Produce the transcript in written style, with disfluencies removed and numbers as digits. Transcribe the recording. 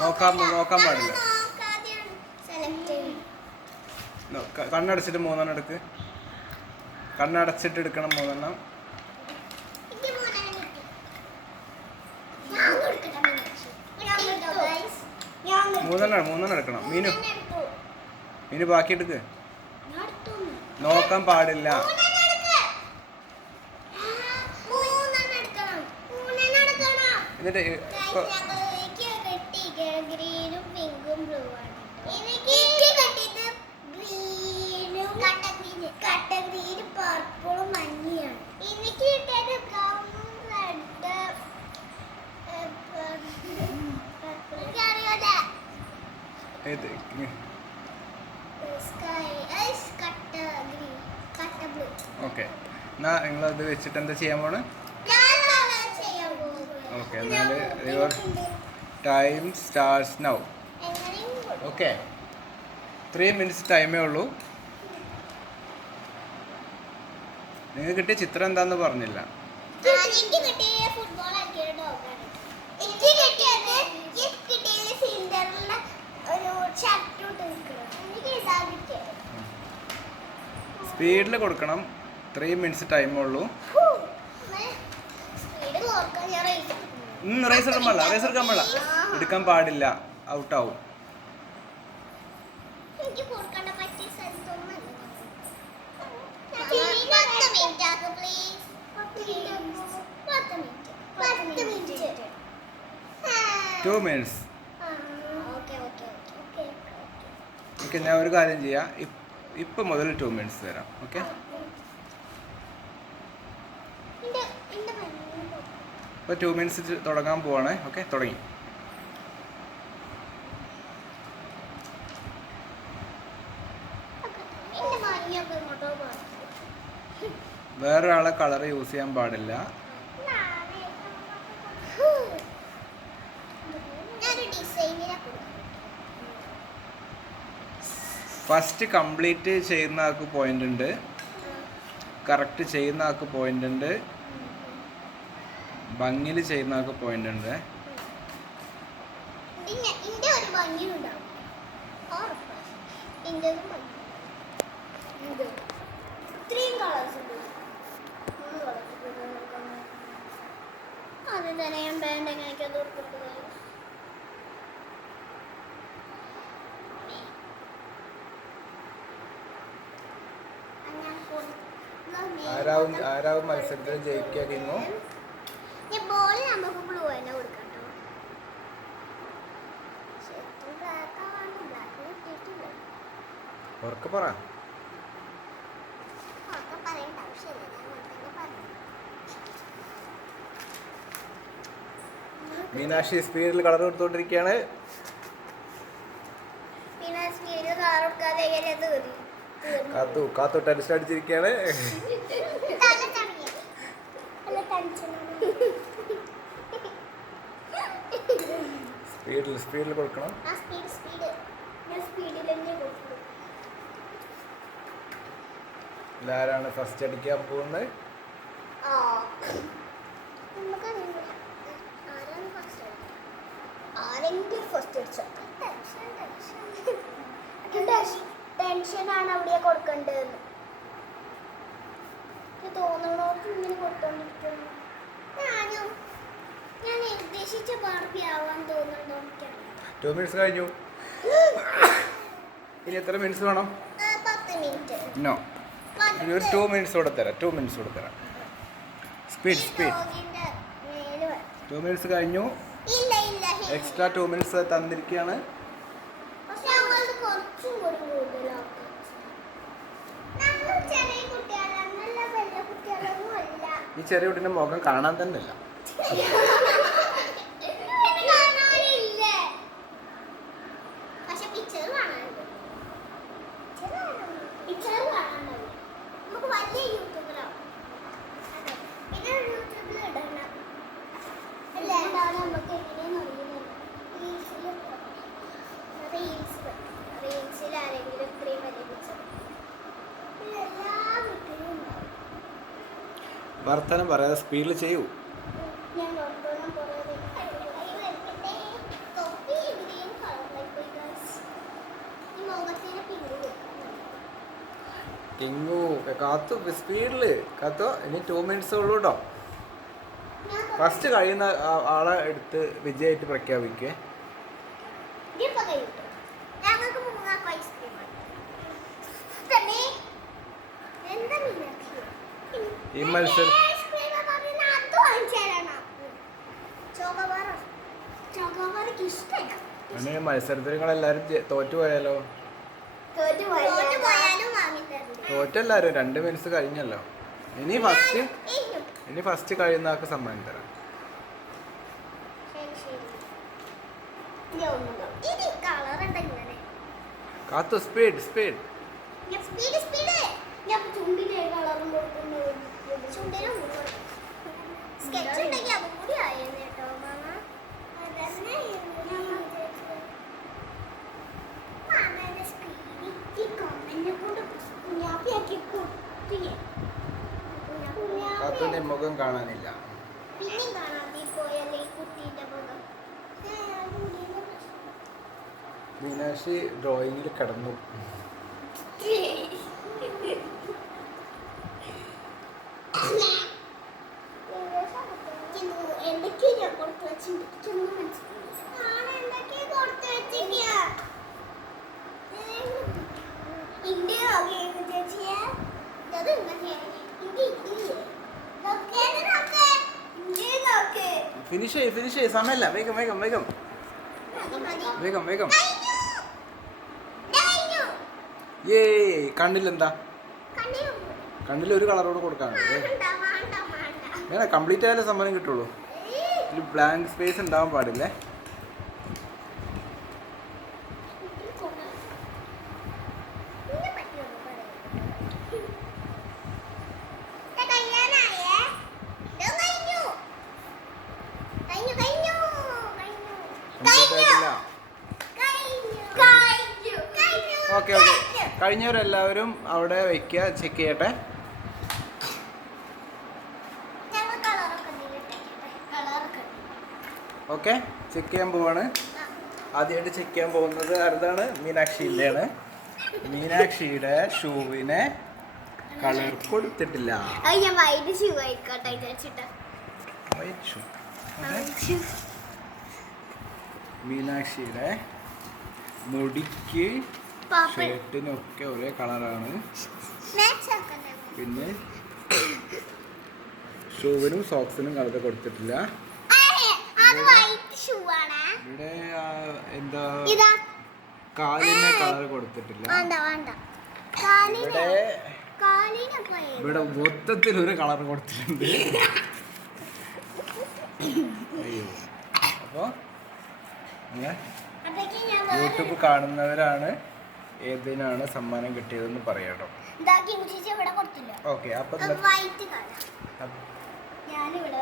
നോക്കാൻ പാടില്ല. കണ്ണടച്ചിട്ട് 3 എടുക്ക്. കണ്ണടച്ചിട്ട് എടുക്കണം 3. മൂന്നെണ്ണം എടുക്കണം. മീനു ബാക്കി എടുക്ക്. നോക്കാൻ പാടില്ല. എന്നിട്ട് ഓക്കെ, എന്നാ നിങ്ങളത് വെച്ചിട്ട് എന്താ ചെയ്യാൻ പോണ്? ഓക്കെ, എന്നാൽ your time starts now. Okay, 3 minutes ടൈമേ ഉള്ളൂ. നിങ്ങൾക്ക് കിട്ടിയ ചിത്രം എന്താന്ന് പറഞ്ഞില്ല. സ്പീഡിൽ കൊടുക്കണം. 3 മിനിറ്റ്സ് ടൈമേ ഉള്ളൂ. റേസ് എടുക്കാൻ പാടില്ല. എടുക്കാൻ പാടില്ല, ഔട്ടാവും. Two minutes. ഓക്കെ, ഞാൻ ഒരു കാര്യം ചെയ്യാം. ഇപ്പം മുതൽ 2 മിനിറ്റ്സ് തരാം. ഓക്കെ, ഇപ്പോൾ 2 മിനിറ്റ്സ് തുടങ്ങാൻ പോവാണ്. ഓക്കെ, തുടങ്ങി. വേറൊരാളെ കളർ യൂസ് ചെയ്യാൻ പാടില്ല. ഫസ്റ്റ് കംപ്ലീറ്റ് ചെയ്യുന്ന ആൾക്ക് പോയിന്റ് ഉണ്ട്, കറക്റ്റ് ചെയ്യുന്ന ആൾക്ക് പോയിന്റ് ഉണ്ട്, ഭംഗിയിൽ ചെയ്യുന്ന ആൾക്ക് പോയിന്റ് ഉണ്ട്. ആരാവും മത്സരത്തിൽ ജയിക്കാതിരുന്നു? ഉറക്കെ പറ. മീനാക്ഷി സ്പീഡിൽ കളർ കൊടുത്തോണ്ടിരിക്കുകയാണ്. കാത്തു ടെൻഷൻ അടിച്ചിരിക്കുകയാണ്. സ്പീഡിൽ കൊടുക്കണം. ആരാണ് ഫസ്റ്റ് അടിക്കാൻ പോകുന്നത്? ടെൻഷനാണ് അവിടെ കൊടുക്കേണ്ടത് തോന്നണോട്ട് ഇങ്ങനെ കൊടുത്തോണ്ടിരിക്കുന്നു. ഞാൻ ഉദ്ദേശിച്ച ബാർബി ആവാൻ തോന്നുന്നുണ്ടോ? 2 മിനിറ്റ്സ് കഴിഞ്ഞു. ഇനി എത്ര മിനിറ്റ്സ് വേണം? 10 മിനിറ്റ്. നോ, ഇനി ഒരു 2 മിനിറ്റ്സ് കൂടെ തരാം. 2 മിനിറ്റ്സ് കൂടെ തരാം. സ്പീഡ് 2 മിനിറ്റ്സ് കഴിഞ്ഞു. എക്സ്ട്രാ 2 മിനിറ്റ്സ് തന്നിരിക്കുകയാണ്. ഈ ചെറിയ കുട്ടീൻ്റെ മുഖം കാണാൻ തന്നെ ഇല്ല. വർത്തമാനം പറയാതെ സ്പീഡിൽ ചെയ്യൂ. ഞാൻ ഡോക്ടറിനെ പോലെ തൊപ്പി ഗ്രീൻ കളറിലേക്ക് ഈ മുഖത്തിന് പിങ്ക് കിങ്ങു കാത്തു സ്പീഡില് കാത്തോ ഇനി 2 മിനിറ്റ്സ് ഉള്ളൂ കേട്ടോ. ഫസ്റ്റ് കഴിയുന്ന ആളെ എടുത്ത് വിജയായിട്ട് പ്രഖ്യാപിക്കേ. ഞങ്ങൾക്ക് മൂന്നാൾക്ക് ഐസ്ക്രീം ഈ മത്സരം അങ്ങനെ മത്സരത്തിൽ നിങ്ങൾ എല്ലാരും തോറ്റു പോയാലോ? തോറ്റെല്ലാരും 2 മിനിറ്റ്സ് കഴിഞ്ഞല്ലോ. ഇനി ഫസ്റ്റ് കഴിയുന്ന ആൾക്ക് സമ്മാനം തരാം. കാത്തു സ്പീഡ് സ്പീഡ്. സ്കെച്ച് ഉണ്ടെങ്കിൽ അതും കൂടി ആയിരുന്നു കേട്ടോ മാമ. മാമയുടെ സ്ക്രീനിൽ ഈ കമ്മലിനെ കൊണ്ട് കുഞ്ഞാപ്പിയാക്കി കുട്ടിയെ കാത്തുവിന്റെ മുഖം കാണാനില്ല. പിന്നെയും കാണാതെ പോയല്ലേ ഈ കുട്ടീൻ്റെ മുഖം. മീനാക്ഷി ഡ്രോയിങ്ങിൽ കിടന്നു. എന്തൊക്കെയോ ഞാൻ കൊടുത്തു വെച്ചിട്ടൊന്നും ഫിനിഷ് ചെയ്യ് സമയല്ല. വേഗം വേഗം വേഗം വേഗം വേഗം. ഏ കണ്ണിലെന്താ? കണ്ണിൽ ഒരു കളറോട് കൊടുക്കാനുണ്ട്. അങ്ങനെ കംപ്ലീറ്റ് ആയാലേ സമ്മാനം കിട്ടുള്ളൂ. ഇതിൽ ബ്ലാങ്ക് സ്പേസ് ഉണ്ടാവാൻ പാടില്ലേ. ഓക്കെ ഓക്കെ കഴിഞ്ഞവരെല്ലാവരും അവിടെ വെക്കുക. ചെക്ക് ചെയ്യട്ടെ. ഓക്കെ ചെക്ക് ചെയ്യാൻ പോവാണ്. ആദ്യമായിട്ട് ചെക്ക് ചെയ്യാൻ പോകുന്നത് ആരുതാണ്? മീനാക്ഷിയുടെയാണ്. മീനാക്ഷിയുടെ ഷൂവിനെ കളർ കൊടുത്തിട്ടില്ല. White shoe. മീനാക്ഷിയുടെ മുടിക്ക് ഷർട്ടിനൊക്കെ ഒരേ കളറാണ്. പിന്നെ ഷൂവിനും സോക്സിനും കളർ കൊടുത്തിട്ടില്ല. ഇവിടെ എന്താ കാലിന് കളർ കൊടുത്തിട്ടില്ല. ഇവിടെ മൊത്തത്തിൽ ഒരു കളർ കൊടുത്തിട്ടുണ്ട്. അയ്യോ. അപ്പോൾ യൂട്യൂബ് കാണുന്നവരാണ് ഏതിനാണ് സമ്മാനം കിട്ടിയതെന്ന് പറയാട്ടോ. ഓക്കെ അപ്പൊ ഞാനിവിടെ